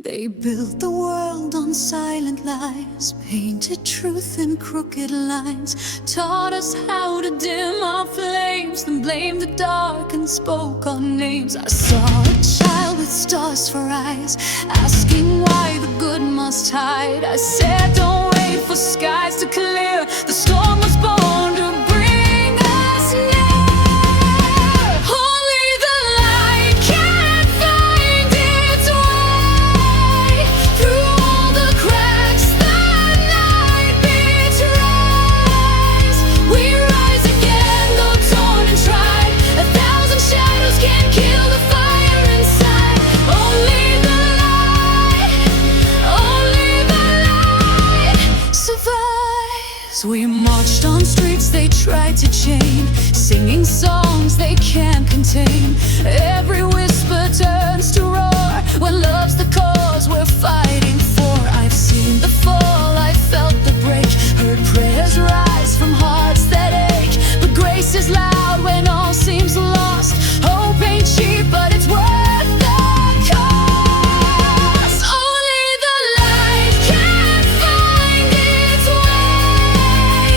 They built the world on silent lies, painted truth in crooked lines, taught us how to dim our flames, then blamed the dark and spoke our names. I saw a child with stars for eyes, asking why the good must hide. I said, don't wait for skies to clear, the storm was born to bring us near. Only the light can find its way through all the cracks the night betrays. We rise again, though torn and tried. 1,000 shadows can't kill the fire inside. Only the light survives. We marched on streets they tried to chain, singing songs they can't contain. Every whisper turns to roar when love's the cause we're fighting for. I've seen the fall, I've felt the break, heard prayers rise from hearts that ache. But grace is loud when all seems lost. Hope ain't cheap, but it's worth the cost. Only the light can find its way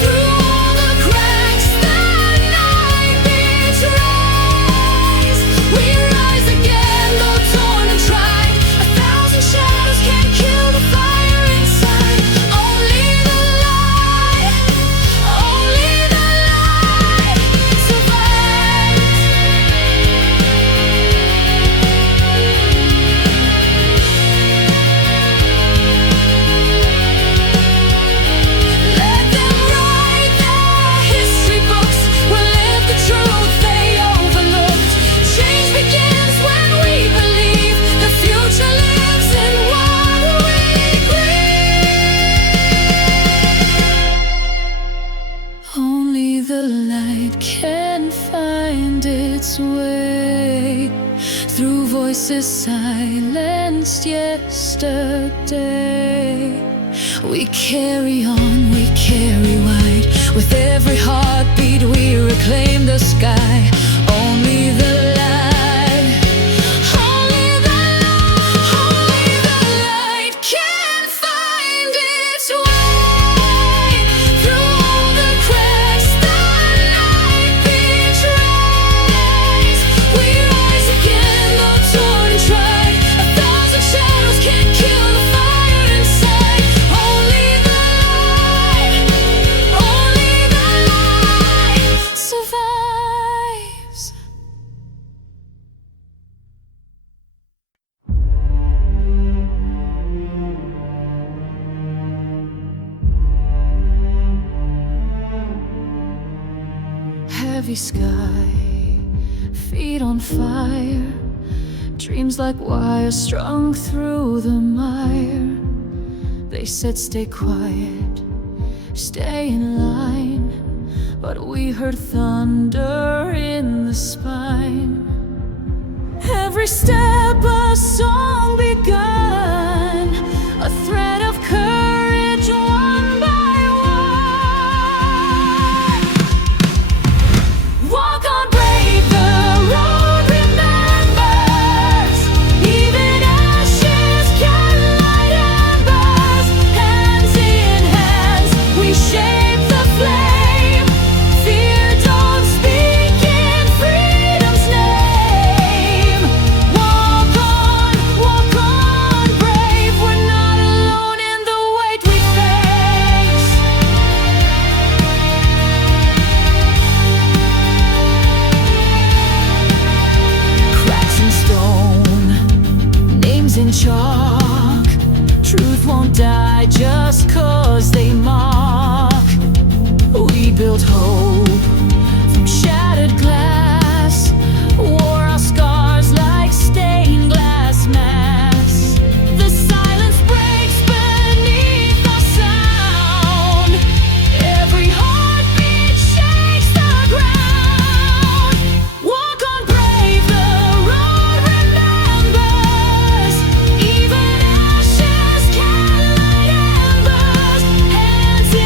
through all the cracks the night betrays. We rise again, though torn and tried. 1,000 shadows can't kill the fire inside. Only the light survives. Let them write their history books. We'll live the truth they overlooked. Change begins when we believe. The future lives in what we breathe. Only the light can find its way through voices silenced yesterday. We carry on, we carry wide. With every heartbeat we reclaim the sky. Only the light, only the light can find its way through all the cracks the night betrays. We rise again, though torn and tried. 1,000 shadows can't kill the fire inside. Only the light survives. Heavy sky, feet on fire, dreams like wires strung through the mire. They said stay quiet, stay in line, but we heard thunder in the spine. Every step a song begun, a thread of courage one by one. Walk on brave, the road remembers. Even ashes can light embers. Hands in hands, we shape the flame. Fear don't speak in freedom's name. Walk on brave. We're not alone in the weight we face. Cracks in stone, names in chalk. Truth won't die just 'cause they mock. We built hope from shattered glass, wore our scars like stained glass masks. The silence breaks beneath our sound. Every heartbeat shakes the ground. Walk on brave, the road remembers. Even ashes can light embers. Hands in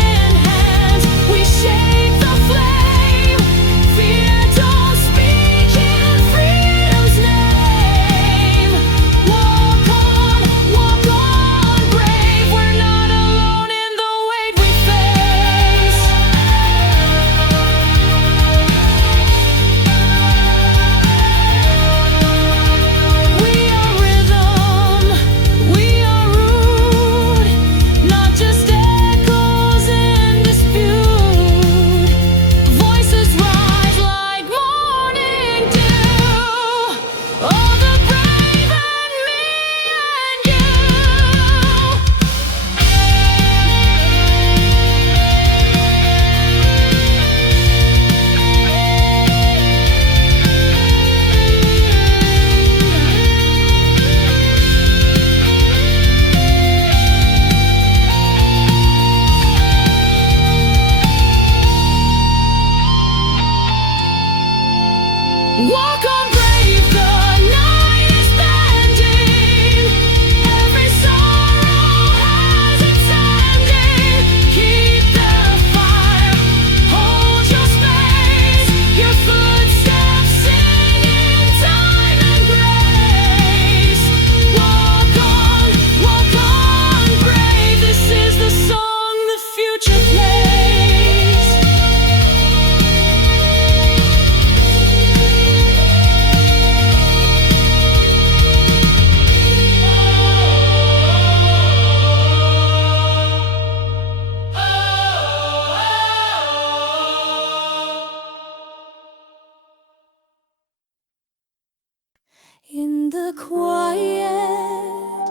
the quiet,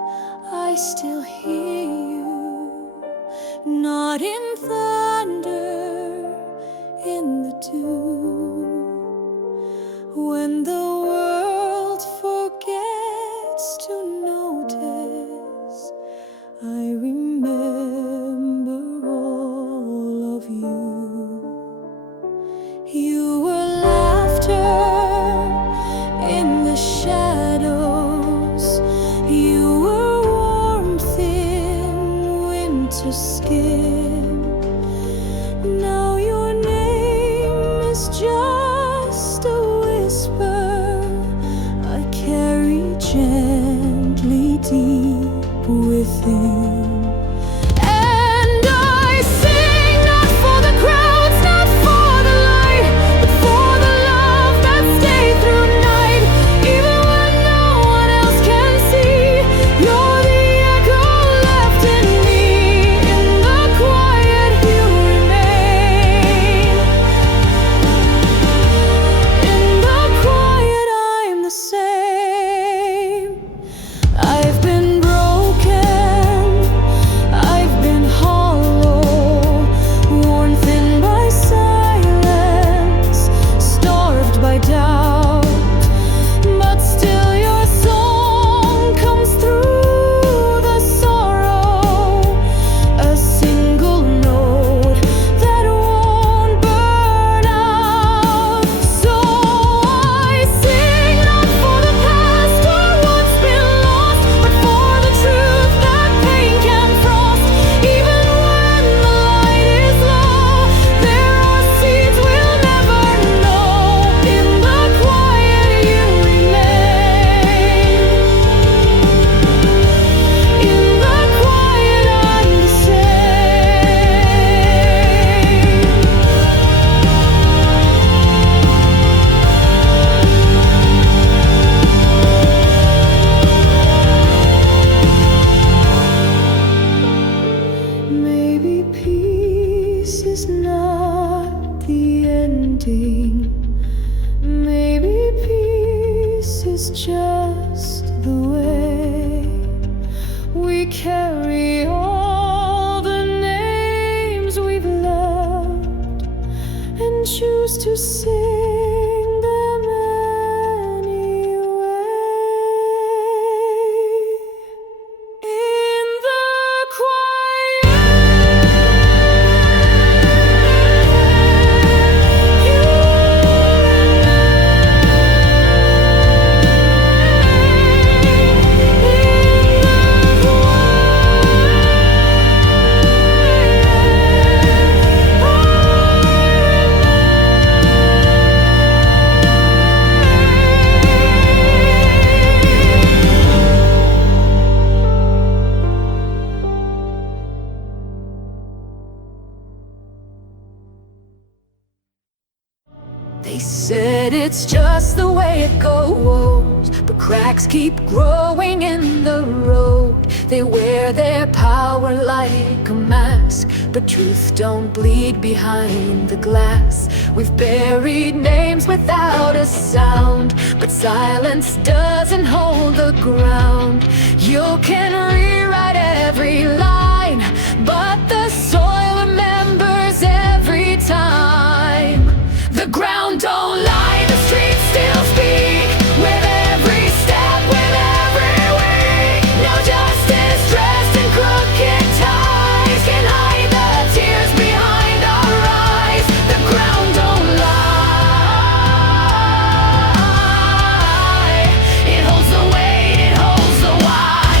I still hear you, not in thunder, in the dew. When the world forgets to notice, I remember all of you. You were laughter in the shadows. You were warmth in winter skin. Now your name is just a whisper I carry gently deep within. And I sing not for the crowds, not for the light, but for the love that stayed through night. Even when no one else can see, you're the echo left in me. In the quiet you remain. In the quiet I'm the same. I've been broken, I've been hollow, worn thin by silence, starved by doubt. But still your song comes through the sorrow, a single note that won't burn out. So I sing not for the past or what's been lost, but for the truth that pain can frost. Even when the light is low, there are seeds we'll never know. In the quiet you remain. In the quiet I'm the same. Maybe peace is not the ending. Maybe peace is just the way we carry all the names we've loved and choose to sing them anyway. In the quiet, you They said it's just the way it goes, but cracks keep growing in the road. They wear their power like a mask, but truth don't bleed behind the glass. We've buried names without a sound, but silence doesn't hold the ground. You can rewrite every line, but the soil remembers every time. The ground don't lie, the streets still speak. With every step, with every week, no justice dressed in crooked ties can hide the tears behind our eyes. The ground don't lie, it holds the weight, it holds the why.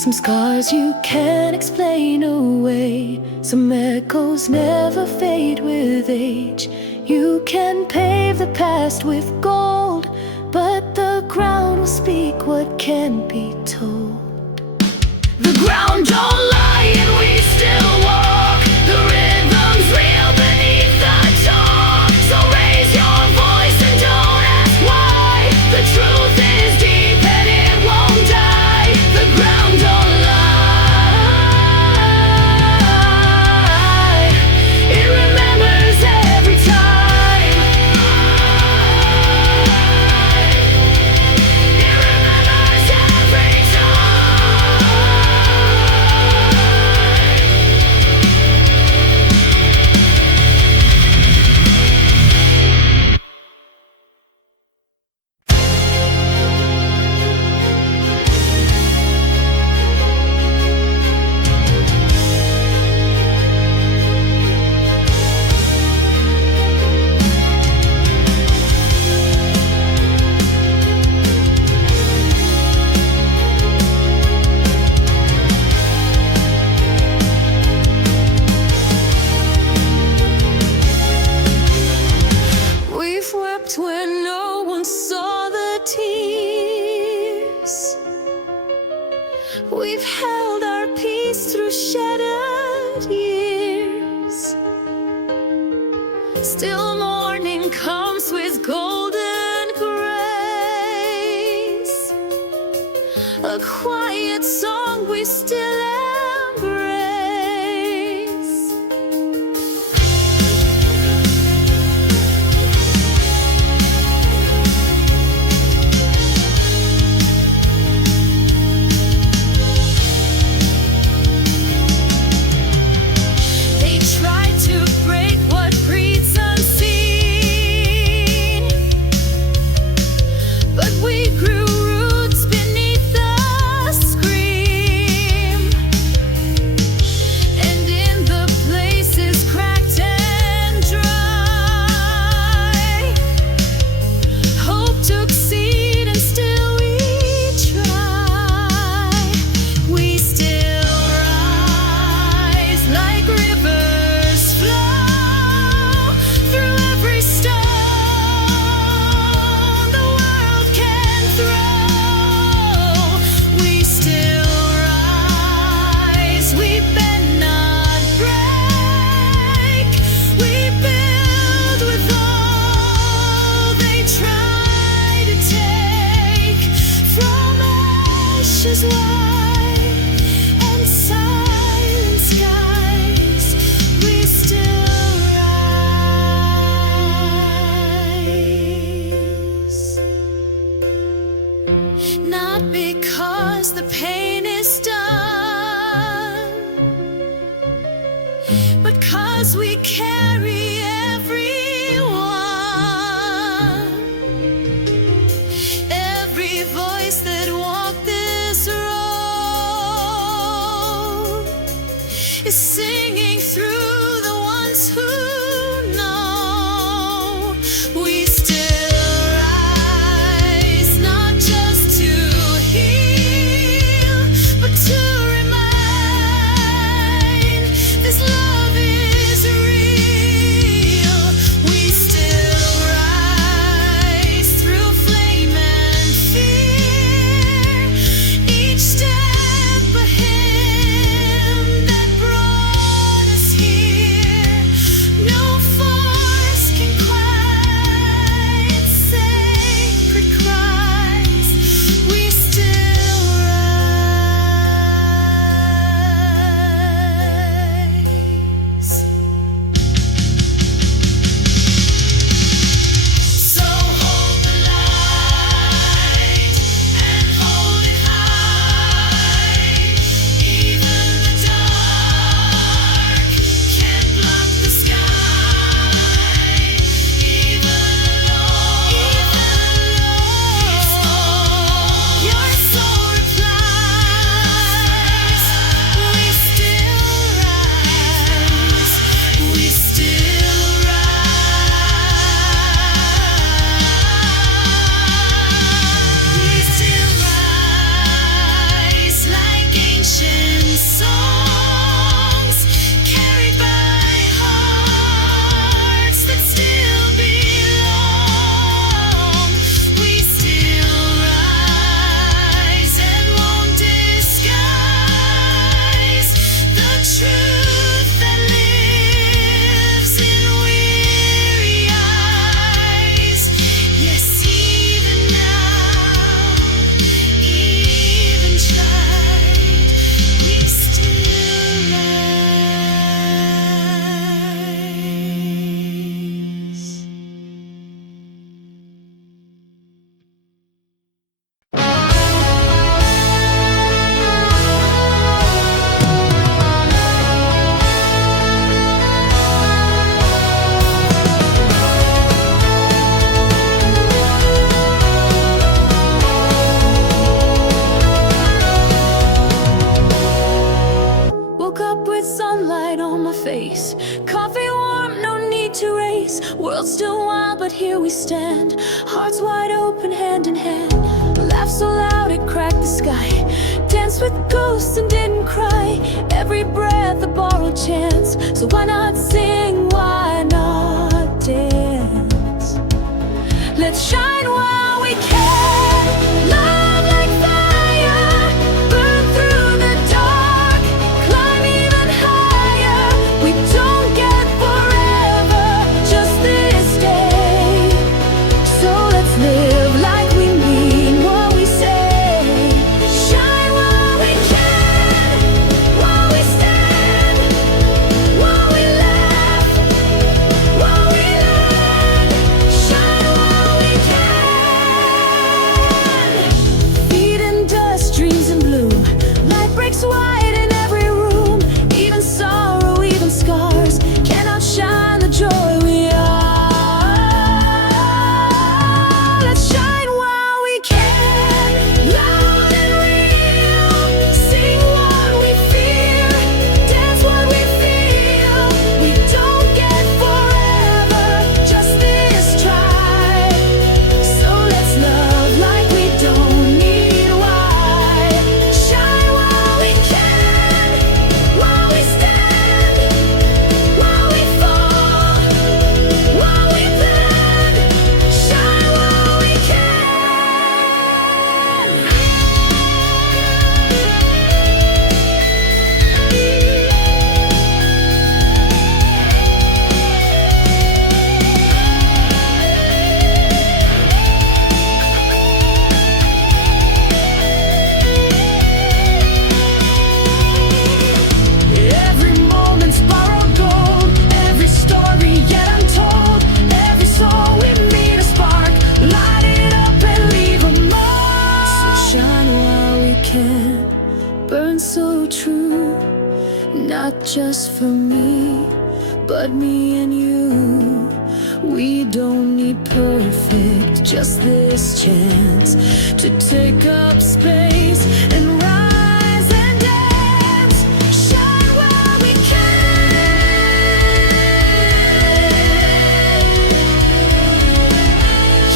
Some scars you can't explain away, some echoes never fade with age. You can pave the past with gold, but the ground will speak what can't be told. The ground don't lie and we still walk. The rhythm's real beneath the talk. So raise your voice and don't ask why. The truth is deep and it won't die. The ground don't lie. It remembers every time. It remembers every time. We've wept when no one saw the tears. We've held our peace through shattered years. Still morning comes with golden grace, a quiet song we still embrace. They tried to break what breeds unseen. stand, hearts wide open, hand in hand. Laugh so loud it cracked the sky, danced with ghosts and didn't cry. Every breath a borrowed chance, so why not sing, why not dance? Let's shine while we can, love like fire, burn through the dark, climb even higher. We don't get forever, just this day. So let's live like we mean what we say. Shine while we can, while we stand, while we laugh, while we learn. Shine while we can. Feet in dust, dreams in bloom. Light breaks wide in every room. Even sorrow, even scars can't outshine the joy we are. Let's shine while we can, loud and real. Sing what we fear, dance what we feel. We don't get forever, just this try. So let's love like we don't need why. Shine while we can, while we stand, while we fall, while we plan. Shine while we can. Every moment's borrowed gold, every story yet untold, every soul we meet a spark, light it up and leave a mark. So shine while we can, burn so true, not just for me, but me and you. We don't need perfect, just this chance to take up space and rise and dance. Shine while we can.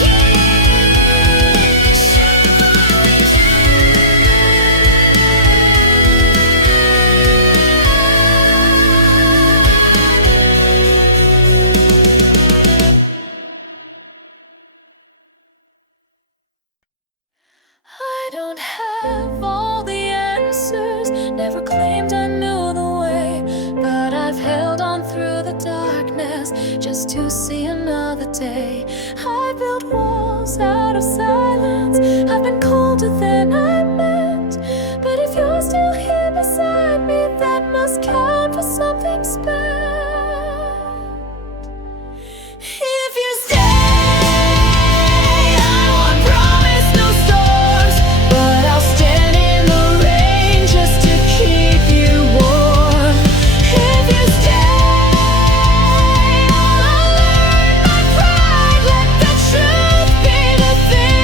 Yeah. Shine while we I don't have all the answers, never claimed I knew the way, but I've held on through the darkness just to see another day. I built walls out of silence, I've been colder than I meant, but if you're still here beside me, that must count for something special. If you stay, I won't promise no storms, but I'll stand in the rain just to keep you warm. If you stay, I'll learn my pride, let the truth be the thing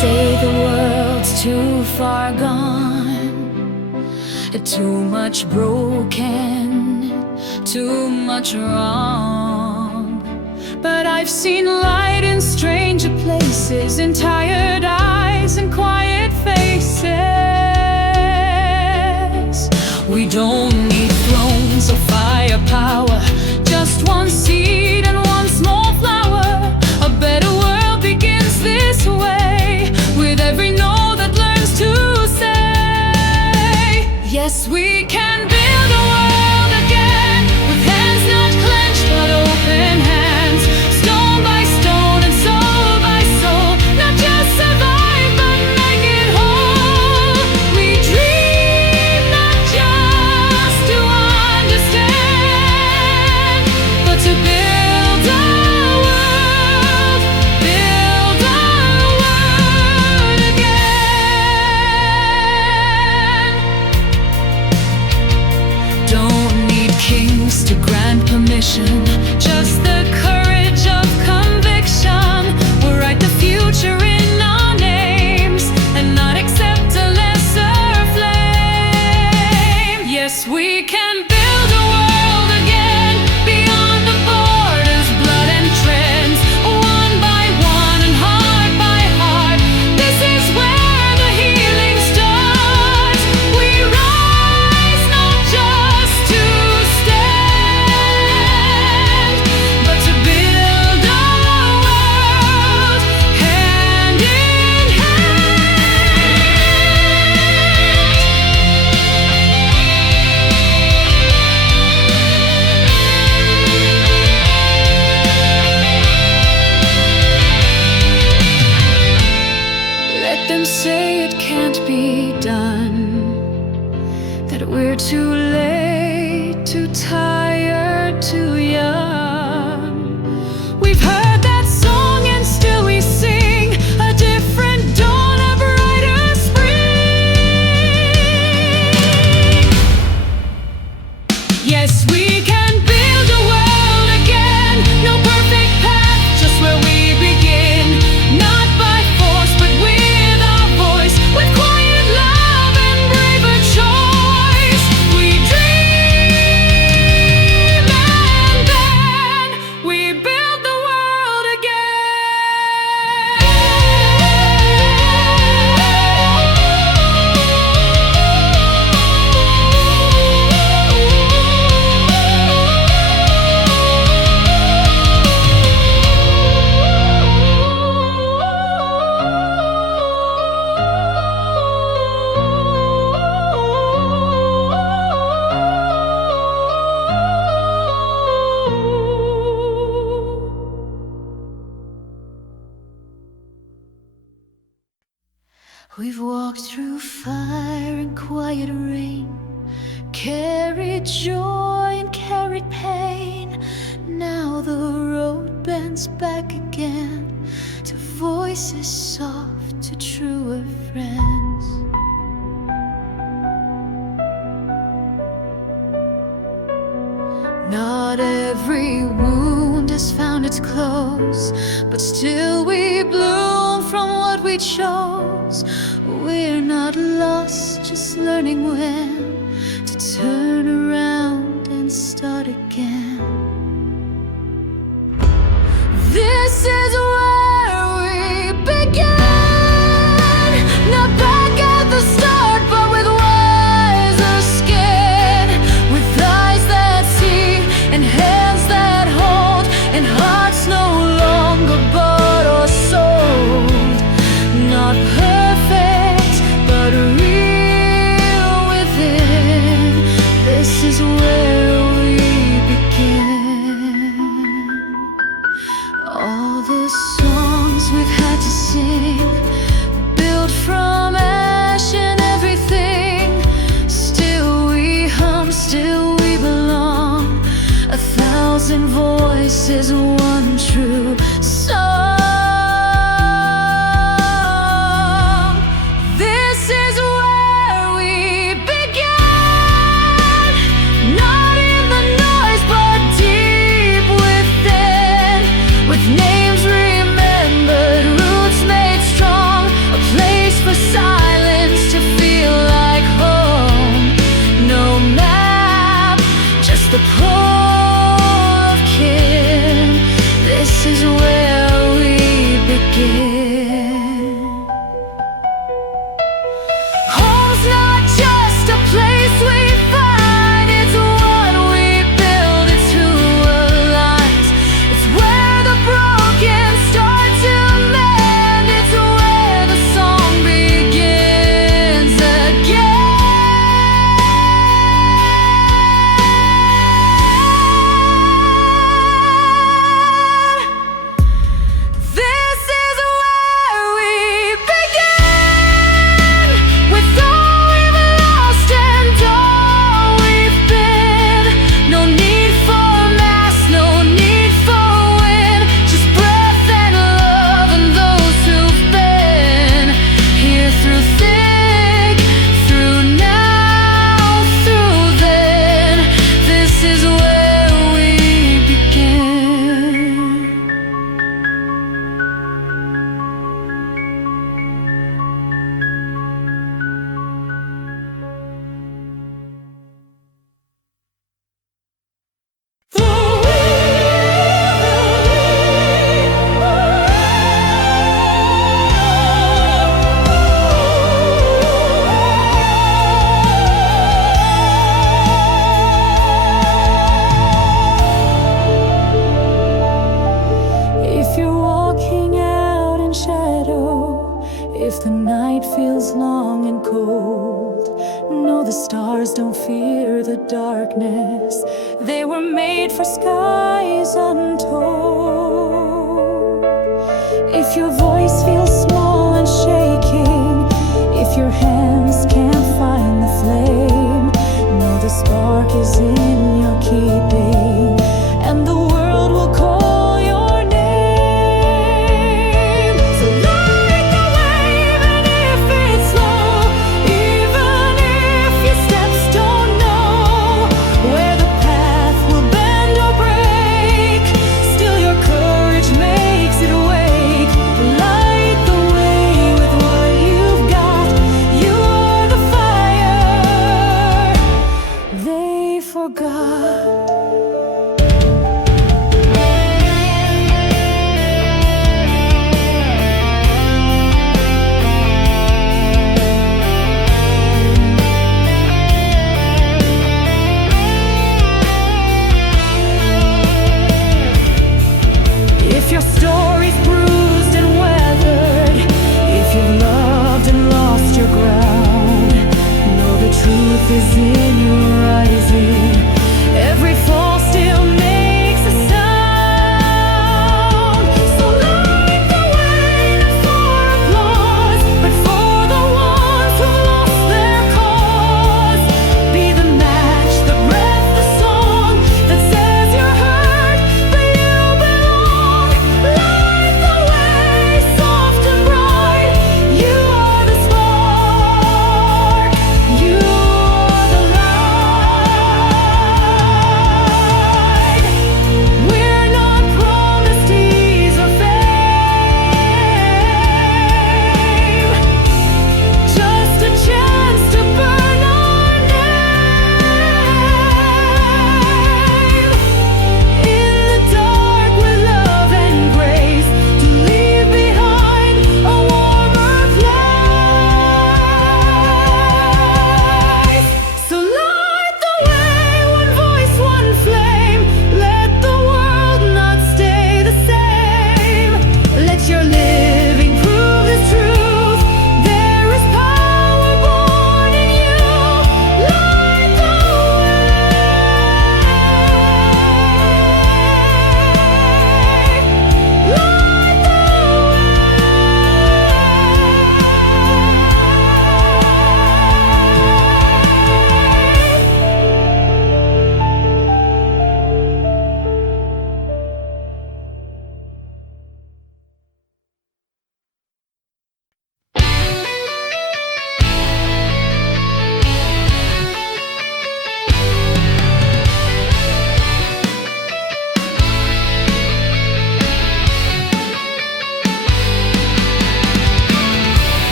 say the world's too far gone, too much broken, too much wrong. But I've seen light in stranger places, in tired eyes and quiet faces. We don't need thrones or firepower, just one seed and one small flower. A better world begins this way, with every no that learns to say, yes, we can build a world again, with hands not clenched but open hands, stone by stone and soul by soul, not just survive but make it whole. We dream not just to understand, but to build a world, build a world again. Don't need kings to grant permission, just the courage of conviction. We'll write the future in our names and not accept a lesser flame. Yes, we can build a world again, beyond the borders, blood and trends, one by one and heart by heart. This is where the healing starts. We rise not just to stand, but to build a world hand in hand. Let them say it can't be done, that we're too late, too tired, too young. We've heard that song and still we sing a different dawn, a brighter spring. Yes, we can build a world again, no perfect path, just where we begin, not by force but with our voice, with quiet love and braver choice. We dream and then we build the world again. We've walked through fire and quiet rain, carried joy and carried pain. Now the road bends back again to voices soft, to truer friends. Not every wound has found its close, but still we bloom from what we chose. We're not lost, just learning when to turn around and start again. This is where we began, not back at the start, but with wiser skin, with eyes that see and hands that hold, and hearts no longer bought or sold. Not perfect, but real within. This is where we begin. All the songs we've had to sing, built from ash and everything. Still we hum, still we belong. 1,000 voices, one true song. This is where we began, not in the noise but deep within, with names remembered, roots made strong, a feels long and cold. No, the stars don't fear the darkness. They were made for skies untold. If your voice feels small and shaking, if your hands can't find the flame, know the spark is in your keeping, and the world will call your name. So light the way, even if it's slow, even if your steps don't know where the path will bend or break. Still your courage makes it awake. Light the way with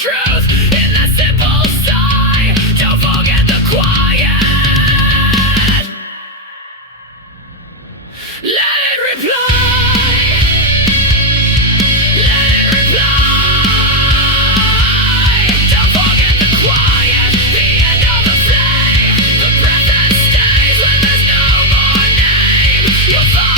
truth in that simple sigh. Don't forget the quiet. Let it reply. Let it reply. Don't forget the quiet, the end of the flame, the breath that stays when there's no more name. You'll find